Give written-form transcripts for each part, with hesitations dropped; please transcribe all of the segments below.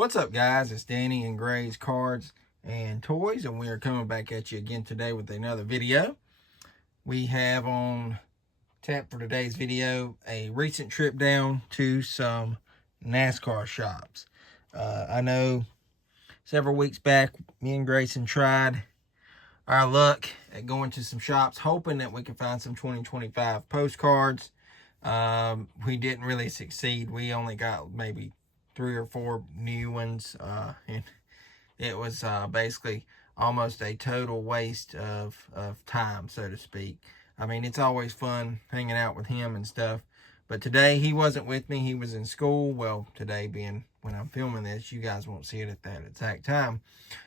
What's up, guys? It's Danny and Gray's Cards and Toys, and we are coming back at you again today with another video. We have on tap for today's video a recent trip down to some NASCAR shops. I know several weeks back, me and Grayson tried our luck at going to some shops, hoping that we could find some 2025 postcards. We didn't really succeed. We only got maybe 3 or 4 new ones, and it was basically almost a total waste of time, so to speak. I mean, it's always fun hanging out with him and stuff, but today he wasn't with me. He was in school. Well, today being when I'm filming this, you guys won't see it at that exact time,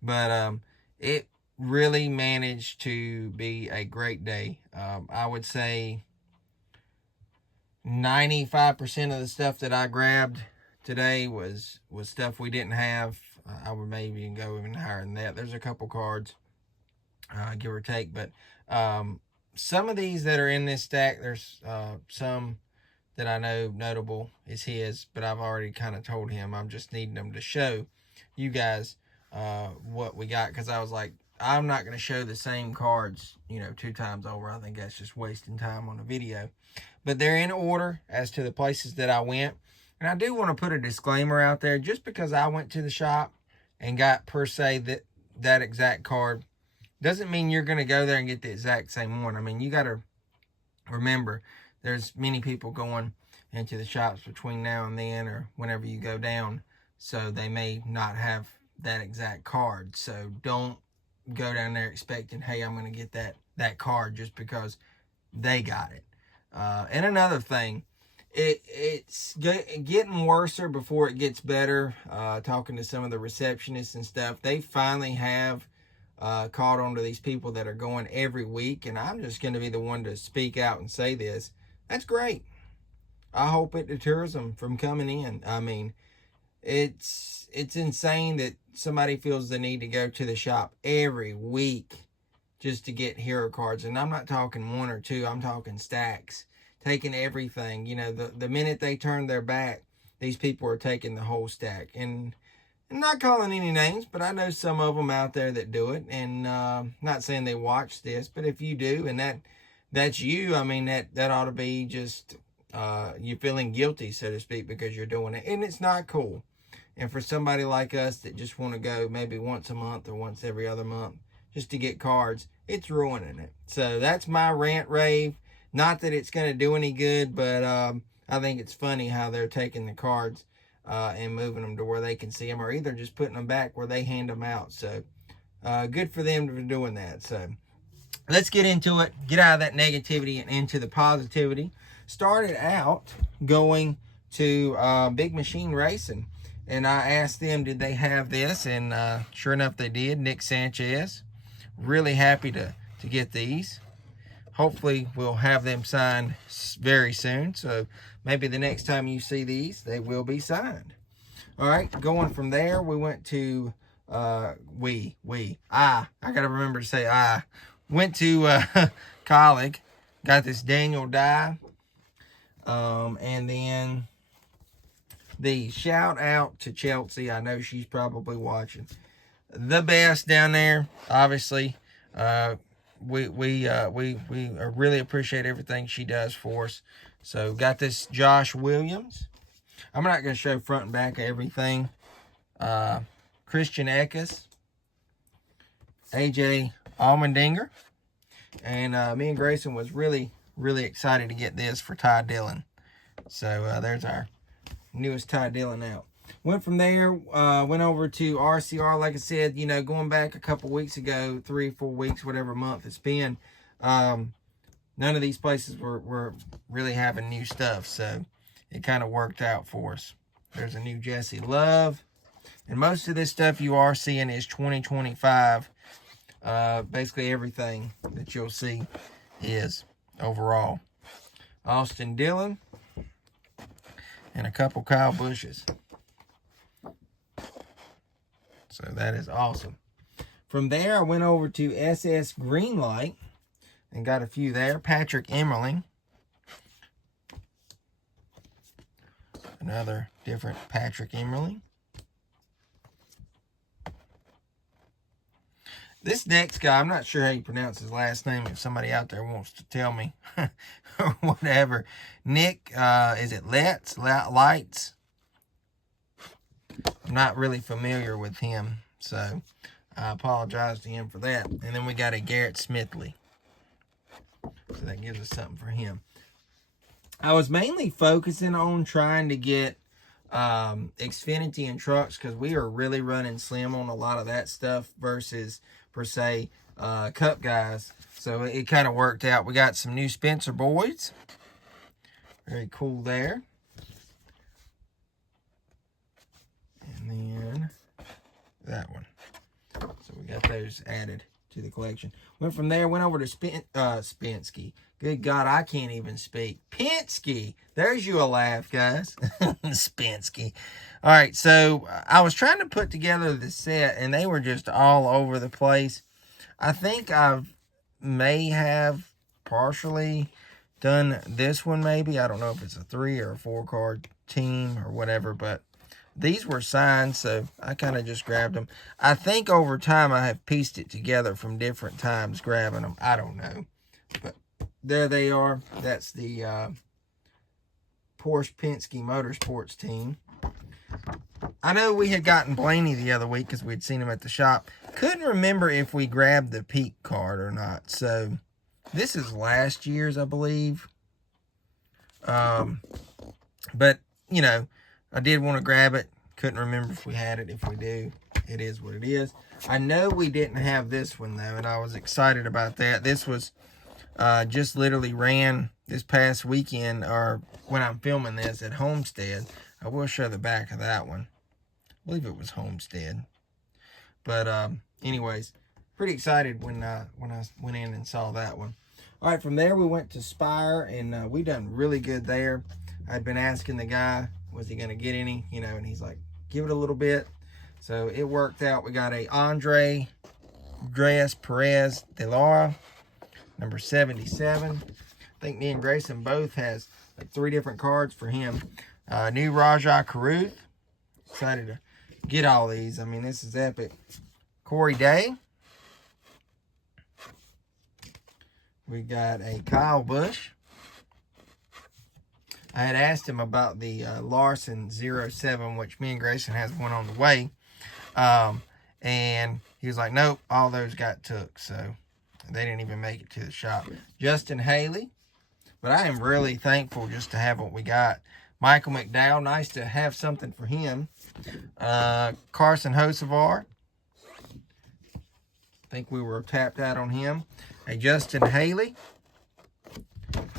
but it really managed to be a great day. I would say 95% of the stuff that I grabbed today was stuff we didn't have. I would maybe even go even higher than that. There's a couple cards, give or take, but some of these that are in this stack, there's some that I know notable is his, but I've already kind of told him I'm just needing them to show you guys what we got, because I was like, I'm not going to show the same cards 2 times over. I think that's just wasting time on a video. But they're in order as to the places that I went. And I do want to put a disclaimer out there. Just because I went to the shop and got, per se, that exact card doesn't mean you're going to go there and get the exact same one. I mean, you got to remember, there's many people going into the shops between now and then or whenever you go down. So they may not have that exact card. So don't go down there expecting, hey, I'm going to get that card just because they got it. And another thing, it's getting worse before it gets better. Talking to some of the receptionists and stuff, they finally have caught on to these people that are going every week, and I'm just going to be the one to speak out and say this. That's great. I hope it deters them from coming in. I mean, it's insane that somebody feels the need to go to the shop every week just to get hero cards. And I'm not talking 1 or 2, I'm talking stacks, taking everything. The minute they turn their back, these people are taking the whole stack. And I'm not calling any names, but I know some of them out there that do it. And not saying they watch this, but if you do, and that's you, I mean, that ought to be just you're feeling guilty, so to speak, because you're doing it. And it's not cool. And for somebody like us that just want to go maybe once a month or once every other month just to get cards, it's ruining it. So that's my rant rave. Not that it's going to do any good, but I think it's funny how they're taking the cards and moving them to where they can see them, or either just putting them back where they hand them out. So good for them for doing that. So let's get into it. Get out of that negativity and into the positivity. Started out going to Big Machine Racing. And I asked them, did they have this? And sure enough, they did. Nick Sanchez. Really happy to get these. Hopefully, we'll have them signed very soon. So maybe the next time you see these, they will be signed. All right, going from there, we went to, I got to remember to say I. Went to Colleague. Got this Daniel Dye. And then the shout out to Chelsea. I know she's probably watching. The best down there, obviously. We really appreciate everything she does for us. So got this Josh Williams. I'm not going to show front and back of everything. Christian Eckes, AJ Allmendinger, and me and Grayson was really excited to get this for Ty Dillon. So there's our newest Ty Dillon out. Went from there, went over to RCR. Like I said, going back a couple weeks ago, 3 or 4 weeks, whatever month it's been, none of these places were really having new stuff, so it kind of worked out for us. There's a new Jesse Love, and most of this stuff you are seeing is 2025. Basically everything that you'll see is overall. Austin Dillon, and a couple Kyle Bushes. So that is awesome. From there, I went over to SS Greenlight and got a few there. Patrick Emmerling. Another different Patrick Emmerling. This next guy, I'm not sure how you pronounce his last name. If somebody out there wants to tell me how you pronounce his last name, if somebody out there wants to tell me or whatever. Nick, is it Lights? I'm not really familiar with him, so I apologize to him for that. And then we got a Garrett Smithley. So that gives us something for him. I was mainly focusing on trying to get Xfinity and trucks because we are really running slim on a lot of that stuff versus, per se, Cup guys. So it kind of worked out. We got some new Spencer Boys. Very cool there. And then that one. So we got those added to the collection. Went from there, went over to Penske. Good God, I can't even speak. Penske. There's you a laugh, guys. Penske. All right, so I was trying to put together the set, and they were just all over the place. I think I may have partially done this one, maybe. I don't know if it's a 3 or a 4 card team or whatever, but these were signed, so I kind of just grabbed them. I think over time I have pieced it together from different times grabbing them. I don't know. But there they are. That's the Porsche Penske Motorsports team. I know we had gotten Blaney the other week because we'd seen him at the shop. Couldn't remember if we grabbed the Peak card or not. So this is last year's, I believe. But, you know, I did want to grab it. Couldn't remember if we had it. If we do, it is what it is. I know we didn't have this one, though, and I was excited about that. This was just literally ran this past weekend, or when I'm filming this, at Homestead. I will show the back of that one. I believe it was Homestead. But anyways, pretty excited when I went in and saw that one. All right, from there we went to Spire, and we done really good there. I'd been asking the guy, was he going to get any, you know, and he's like, give it a little bit. So it worked out. We got a Andres Perez de Lara, number 77. I think me and Grayson both has like 3 different cards for him. New Rajah Caruth. Excited to get all these. I mean, this is epic. Corey Day. We got a Kyle Busch. I had asked him about the Larson 07, which me and Grayson has one on the way. And he was like, nope, all those got took. So they didn't even make it to the shop. Justin Haley. But I am really thankful just to have what we got. Michael McDowell, nice to have something for him. Carson Hocevar. I think we were tapped out on him. A Justin Haley.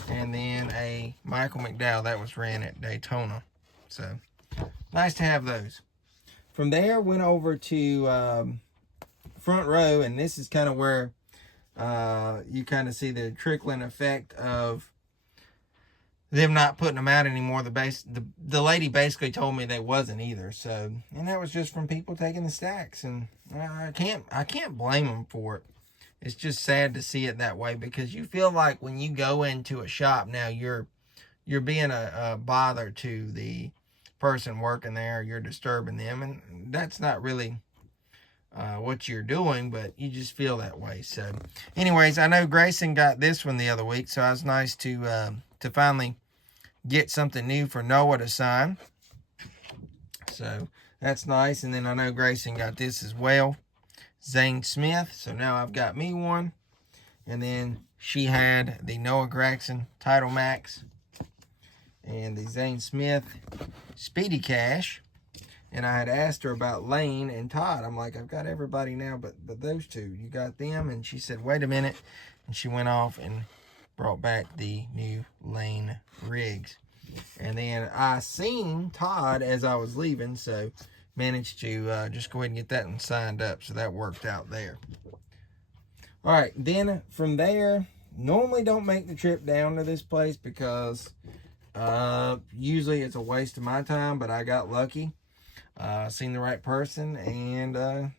And then a Michael McDowell. That was ran at Daytona. So, nice to have those. From there, went over to front row. And this is kind of where you kind of see the trickling effect of them not putting them out anymore. The lady basically told me they wasn't either. So, and that was just from people taking the stacks. And I can't blame them for it. It's just sad to see it that way, because you feel like when you go into a shop now, you're being a bother to the person working there. You're disturbing them, and that's not really what you're doing, but you just feel that way. So anyways, I know Grayson got this one the other week, so it was nice to finally get something new for Noah to sign. So that's nice. And then I know Grayson got this as well. Zane Smith. So now I've got me one. And then she had the Noah Gragson Title Max. And the Zane Smith Speedy Cash. And I had asked her about Lane and Todd. I'm like, I've got everybody now but those two. You got them? And she said, wait a minute. And she went off and brought back the new Lane rigs. And then I seen Todd as I was leaving, so managed to just go ahead and get that one signed up. So that worked out there. All right, then from there, normally don't make the trip down to this place because usually it's a waste of my time, but I got lucky. Seen the right person, and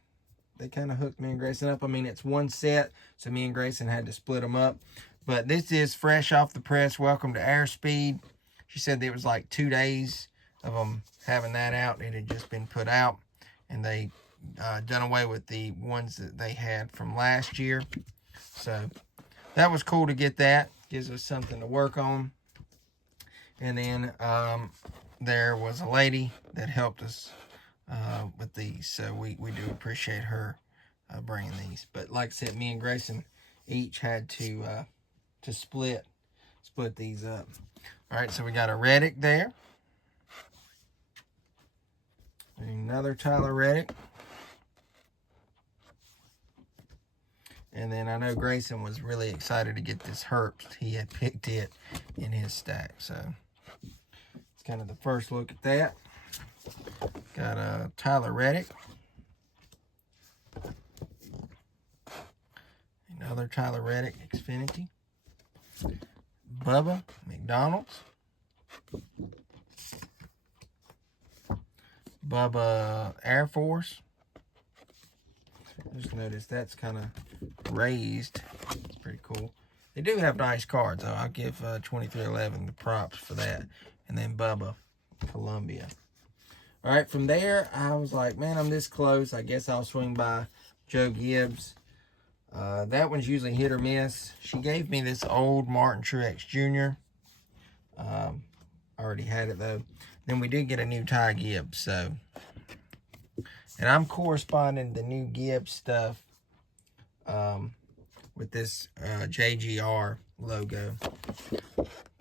they kind of hooked me and Grayson up. I mean, it's one set, so me and Grayson had to split them up. But this is fresh off the press. Welcome to Airspeed. She said there was like 2 days of them having that out. It had just been put out, and they done away with the ones that they had from last year. So that was cool to get that. Gives us something to work on. And then there was a lady that helped us with these. So we do appreciate her bringing these. But like I said, me and Grayson each had to split these up. All right, so we got a Reddick there. Another Tyler Reddick. And then I know Grayson was really excited to get this Herbst. He had picked it in his stack. So it's kind of the first look at that. Got a Tyler Reddick. Another Tyler Reddick Xfinity. Bubba McDonald's. Bubba Air Force. Just noticed that's kind of raised. It's pretty cool. They do have nice cards, though. I'll give 2311 the props for that. And then Bubba Columbia. All right, from there, I was like, man, I'm this close. I guess I'll swing by Joe Gibbs. That one's usually hit or miss. She gave me this old Martin Truex Jr. I already had it, though. Then we did get a new Ty Gibbs, so. And I'm corresponding the new Gibbs stuff with this JGR logo.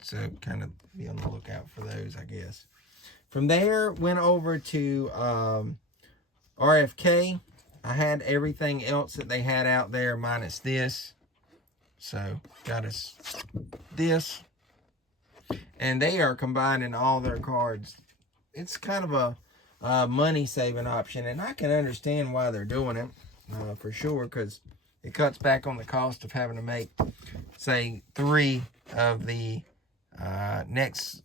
So kind of be on the lookout for those, I guess. From there, went over to RFK. I had everything else that they had out there minus this. So got us this. And they are combining all their cards. It's kind of a money-saving option, and I can understand why they're doing it, for sure, because it cuts back on the cost of having to make, say, 3 of the next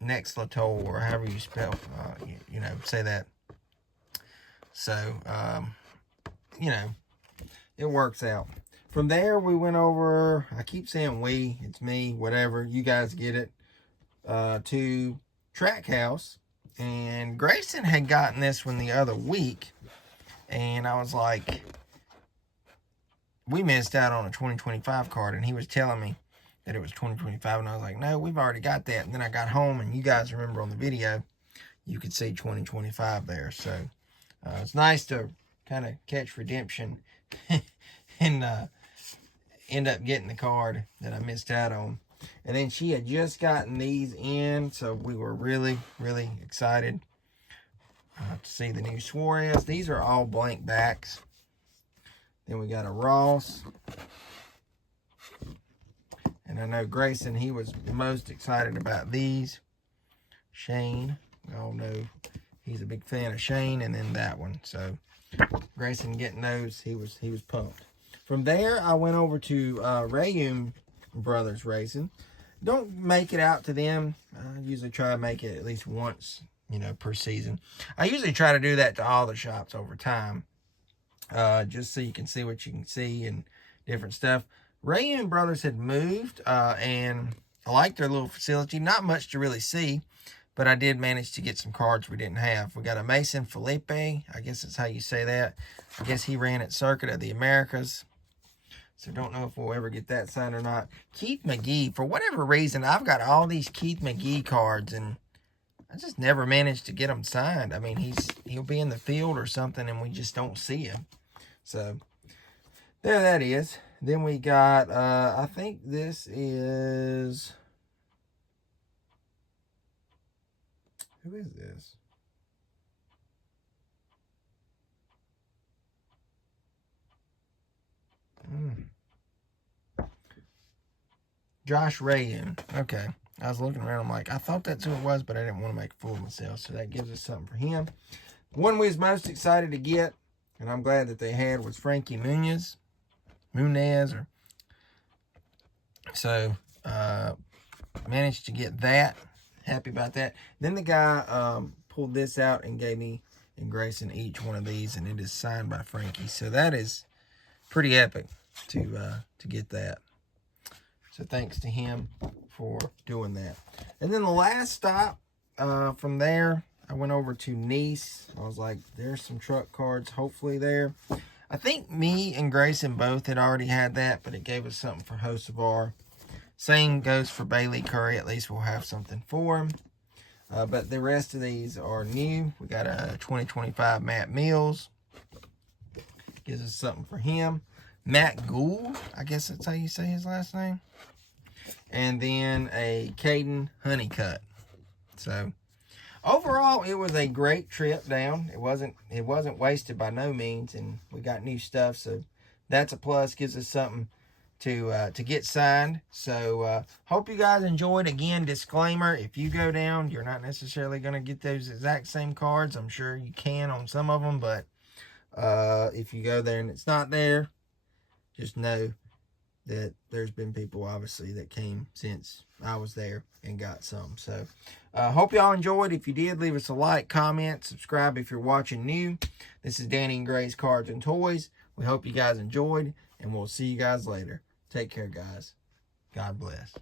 Latour, or however you spell, say that. So, it works out. From there, we went over, I keep saying we, it's me, whatever, you guys get it, to Trackhouse. And Grayson had gotten this one the other week. And I was like, we missed out on a 2025 card. And he was telling me that it was 2025. And I was like, no, we've already got that. And then I got home, and you guys remember on the video, you could see 2025 there. So it's nice to kind of catch redemption and end up getting the card that I missed out on. And then she had just gotten these in, so we were really, really excited to see the new Suarez. These are all blank backs. Then we got a Ross. And I know Grayson, he was most excited about these. Shane, we all know he's a big fan of Shane, and then that one. So Grayson getting those, he was pumped. From there, I went over to Rayum Brothers Racing. Don't make it out to them. I usually try to make it at least once, per season. I usually try to do that to all the shops over time, just so you can see what you can see and different stuff. Rayum Brothers had moved, and I like their little facility. Not much to really see, but I did manage to get some cards we didn't have. We got a Mason Felipe. I guess that's how you say that. I guess he ran at Circuit of the Americas. So don't know if we'll ever get that signed or not. Keith McGee, for whatever reason, I've got all these Keith McGee cards, and I just never managed to get them signed. I mean, he'll be in the field or something, and we just don't see him. So there that is. Then we got, I think this is, who is this? Josh Rayum. Okay. I was looking around. I'm like, I thought that's who it was, but I didn't want to make a fool of myself. So that gives us something for him. One we was most excited to get, and I'm glad that they had, was Frankie Muniz. So, managed to get that. Happy about that. Then the guy pulled this out and gave me and Grayson each one of these, and it is signed by Frankie. So that is pretty epic to get that. So thanks to him for doing that. And then the last stop from there, I went over to Nice. I was like, there's some truck cards hopefully there. I think me and Grayson both had already had that, but it gave us something for Hocevar. Same goes for Bailey Curry. At least we'll have something for him. But the rest of these are new. We got a 2025 Matt Mills. Gives us something for him. Matt Gould, I guess that's how you say his last name. And then a Caden Honeycutt. So overall, it was a great trip down. It wasn't wasted by no means, and we got new stuff, so that's a plus. Gives us something to get signed. So hope you guys enjoyed. Again, disclaimer: if you go down, you're not necessarily going to get those exact same cards. I'm sure you can on some of them, but if you go there and it's not there, just know that there's been people obviously that came since I was there and got some. So hope y'all enjoyed. If you did, leave us a like, comment, subscribe if you're watching new. This is Danny and Gray's Cards and Toys. We hope you guys enjoyed, and we'll see you guys later. Take care, guys. God bless.